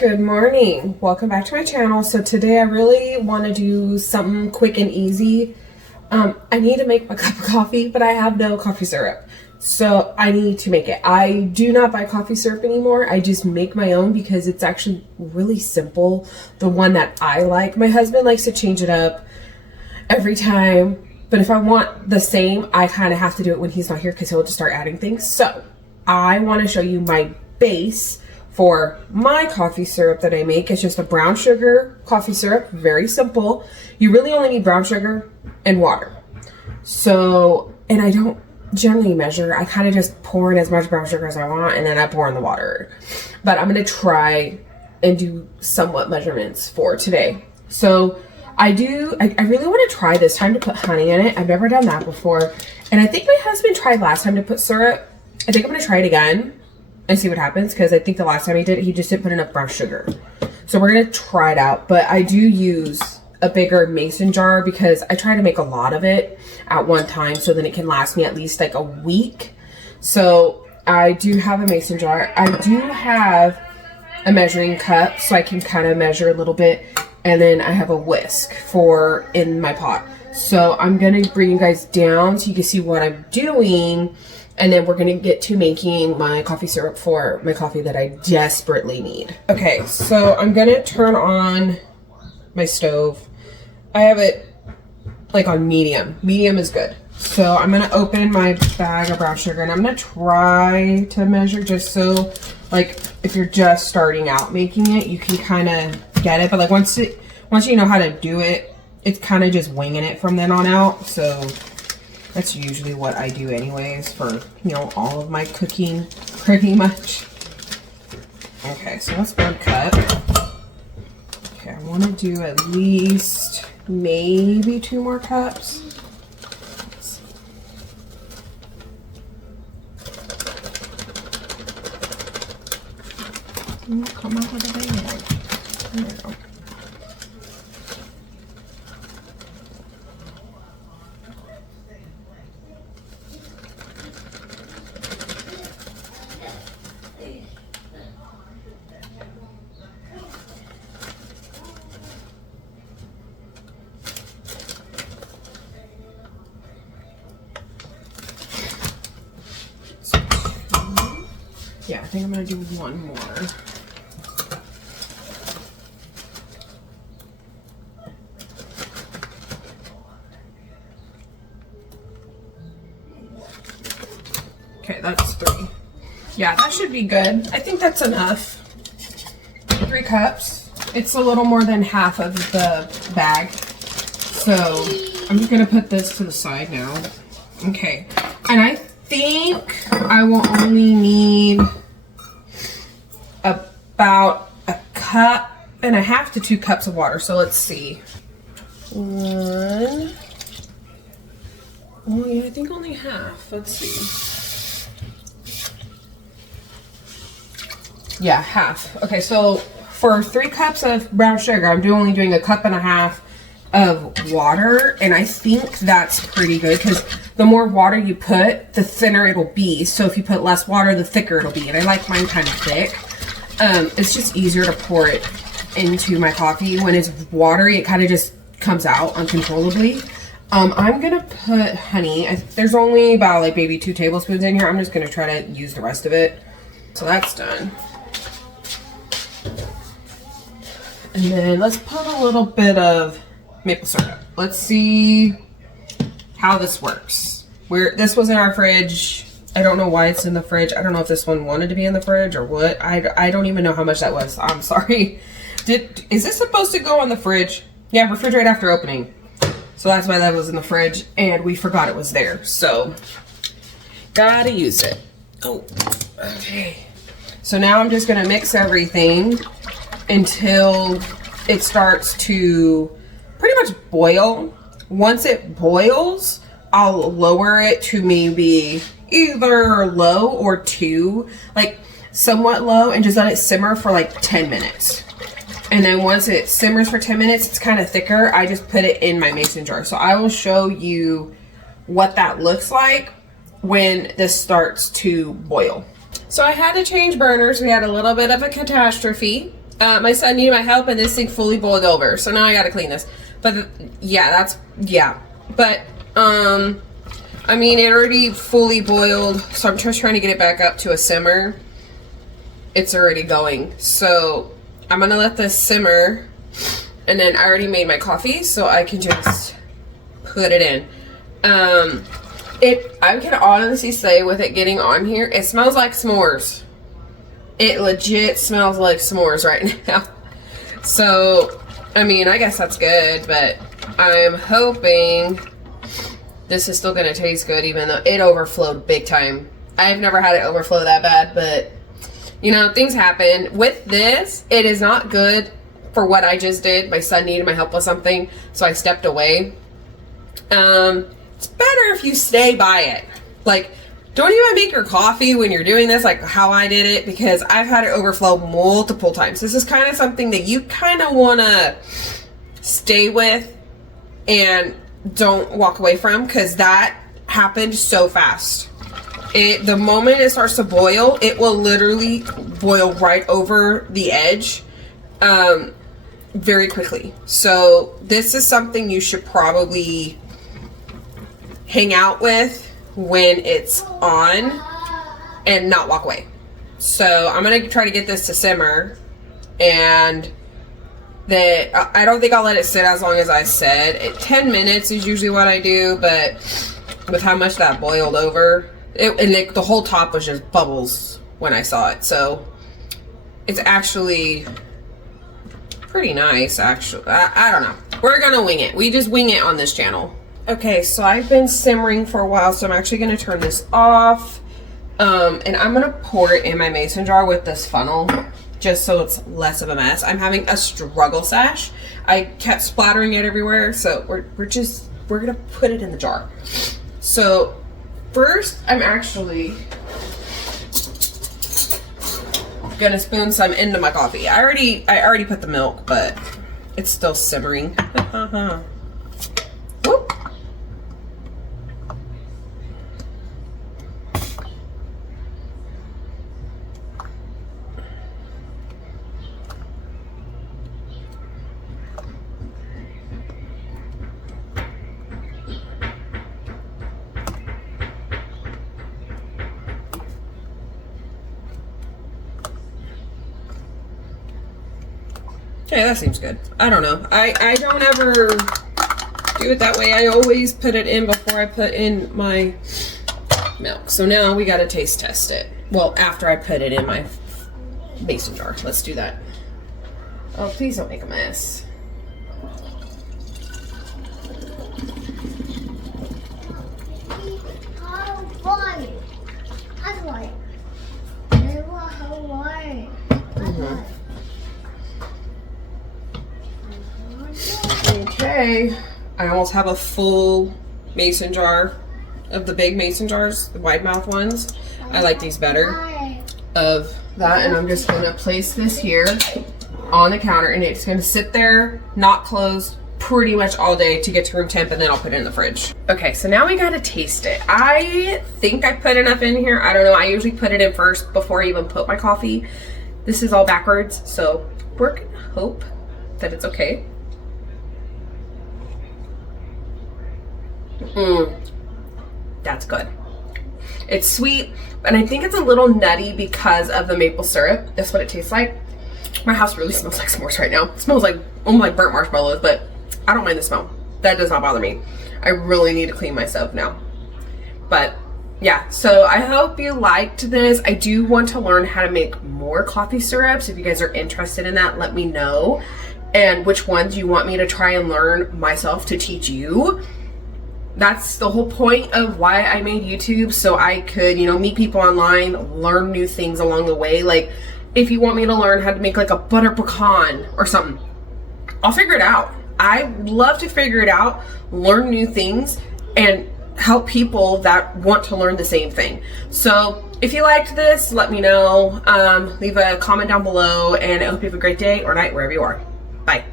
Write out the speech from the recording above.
Good morning. Welcome back to my channel. So today I really want to do something quick and easy. I need to make my cup of coffee, but I have no coffee syrup. So I need to make it. I do not buy coffee syrup anymore. I just make my own because it's actually really simple. The one that I like. My husband likes to change it up every time. But if I want the same, I kind of have to do it when he's not here because he'll just start adding things. So I want to show you my base for my coffee syrup that I make. It's just a brown sugar coffee syrup, very simple. You really only need brown sugar and water. So, and I don't generally measure. I kind of just pour in as much brown sugar as I want and then I pour in the water. But I'm going to try and do somewhat measurements for today. So I really want to try this time to put honey in it. I've never done that before. And I think my husband tried last time to put syrup. I think I'm going to try it again and see what happens, because I think the last time he did it, he just didn't put enough brown sugar. So we're gonna try it out, but I do use a bigger mason jar because I try to make a lot of it at one time so then it can last me at least like a week. So I do have a mason jar. I do have a measuring cup so I can kind of measure a little bit, and then I have a whisk for in my pot. So I'm gonna bring you guys down so you can see what I'm doing. And then we're gonna get to making my coffee syrup for my coffee that I desperately need. Okay, so I'm gonna turn on my stove. I have it like on medium. Medium is good. So I'm gonna open my bag of brown sugar and I'm gonna try to measure just so, like, if you're just starting out making it, you can kind of get it. But like once you know how to do it, it's kind of just winging it from then on out. So that's usually what I do anyways for, you know, all of my cooking pretty much. Okay, so that's 1 cup. Okay, I want to do at least maybe 2 more cups. Come out with a bang. There we go. Yeah, I think I'm gonna do 1 more. Okay, that's 3. Yeah, that should be good. I think that's enough. 3 cups. It's a little more than half of the bag. So I'm just gonna put this to the side now. Okay, and I think I will only need about 1.5 cups to 2 cups of water. So let's see. 1. Oh yeah, I think only half. Let's see. Yeah, half. Okay, so for 3 cups of brown sugar, I'm only doing 1.5 cups of water, and I think that's pretty good because the more water you put, the thinner it'll be. So if you put less water, the thicker it'll be, and I like mine kind of thick. It's just easier to pour it into my coffee. When it's watery, it kind of just comes out uncontrollably. I'm gonna put honey. There's only about like maybe 2 tablespoons in here. I'm just gonna try to use the rest of it. So that's done. And then let's put a little bit of maple syrup. Let's see how this works. This was in our fridge. I don't know why it's in the fridge. I don't know if this one wanted to be in the fridge or what. I don't even know how much that was. I'm sorry. Is this supposed to go in the fridge? Yeah, refrigerate after opening. So that's why that was in the fridge, and we forgot it was there. So gotta use it. Oh, okay. So now I'm just gonna mix everything until it starts to pretty much boil. Once it boils, I'll lower it to maybe either low or 2, like somewhat low, and just let it simmer for like 10 minutes. And then once it simmers for 10 minutes, it's kind of thicker. I just put it in my mason jar. So I will show you what that looks like when this starts to boil. So I had to change burners. We had a little bit of a catastrophe. My son needed my help and this thing fully boiled over. So now I gotta clean this. But yeah. But, I mean, it already fully boiled. So I'm just trying to get it back up to a simmer. It's already going. So I'm gonna let this simmer. And then I already made my coffee, so I can just put it in. I can honestly say with it getting on here, it smells like s'mores. It legit smells like s'mores right now. So, I mean, I guess that's good, but I'm hoping this is still gonna taste good, even though it overflowed big time. I've never had it overflow that bad, but you know, things happen. With this, it is not good for what I just did. My son needed my help with something, so I stepped away. It's better if you stay by it. Like, don't even make your coffee when you're doing this, like how I did it, because I've had it overflow multiple times. This is kind of something that you kind of want to stay with and don't walk away from, because that happened so fast. The moment it starts to boil, it will literally boil right over the edge very quickly. So this is something you should probably hang out with when it's on and not walk away. So I'm gonna try to get this to simmer, and that I don't think I'll let it sit as long as I said. 10 minutes is usually what I do, but with how much that boiled over, the whole top was just bubbles when I saw it. So it's actually pretty nice, actually. I don't know. We're gonna wing it. We just wing it on this channel. Okay, so I've been simmering for a while, so I'm actually gonna turn this off. And I'm gonna pour it in my mason jar with this funnel, just so it's less of a mess. I'm having a struggle sash. I kept splattering it everywhere, so we're gonna put it in the jar. So first, I'm actually gonna spoon some into my coffee. I already put the milk, but it's still simmering. Whoop. Okay, that seems good. I don't know. I don't ever do it that way. I always put it in before I put in my milk. So now we gotta taste test it. Well, after I put it in my mason jar. Let's do that. Oh, please don't make a mess. Okay, I almost have a full mason jar of the big mason jars, the wide mouth ones. I like these better of that, and I'm just gonna place this here on the counter, and it's gonna sit there, not closed, pretty much all day to get to room temp, and then I'll put it in the fridge. Okay, so now we gotta taste it. I think I put enough in here. I don't know, I usually put it in first before I even put my coffee. This is all backwards, so we're gonna hope that it's okay. That's good. It's sweet, and I think it's a little nutty because of the maple syrup. That's what it tastes like. My house really smells like s'mores right now. It smells like almost like burnt marshmallows, but I don't mind the smell. That does not bother me. I really need to clean myself now. But yeah, so I hope you liked this. I do want to learn how to make more coffee syrups. If you guys are interested in that, let me know. And which ones you want me to try and learn myself to teach you. That's the whole point of why I made YouTube, so I could, you know, meet people online, learn new things along the way. Like, if you want me to learn how to make like a butter pecan or something, I'll figure it out. I love to figure it out, learn new things, and help people that want to learn the same thing. So if you liked this, let me know. Leave a comment down below, and I hope you have a great day or night wherever you are. Bye.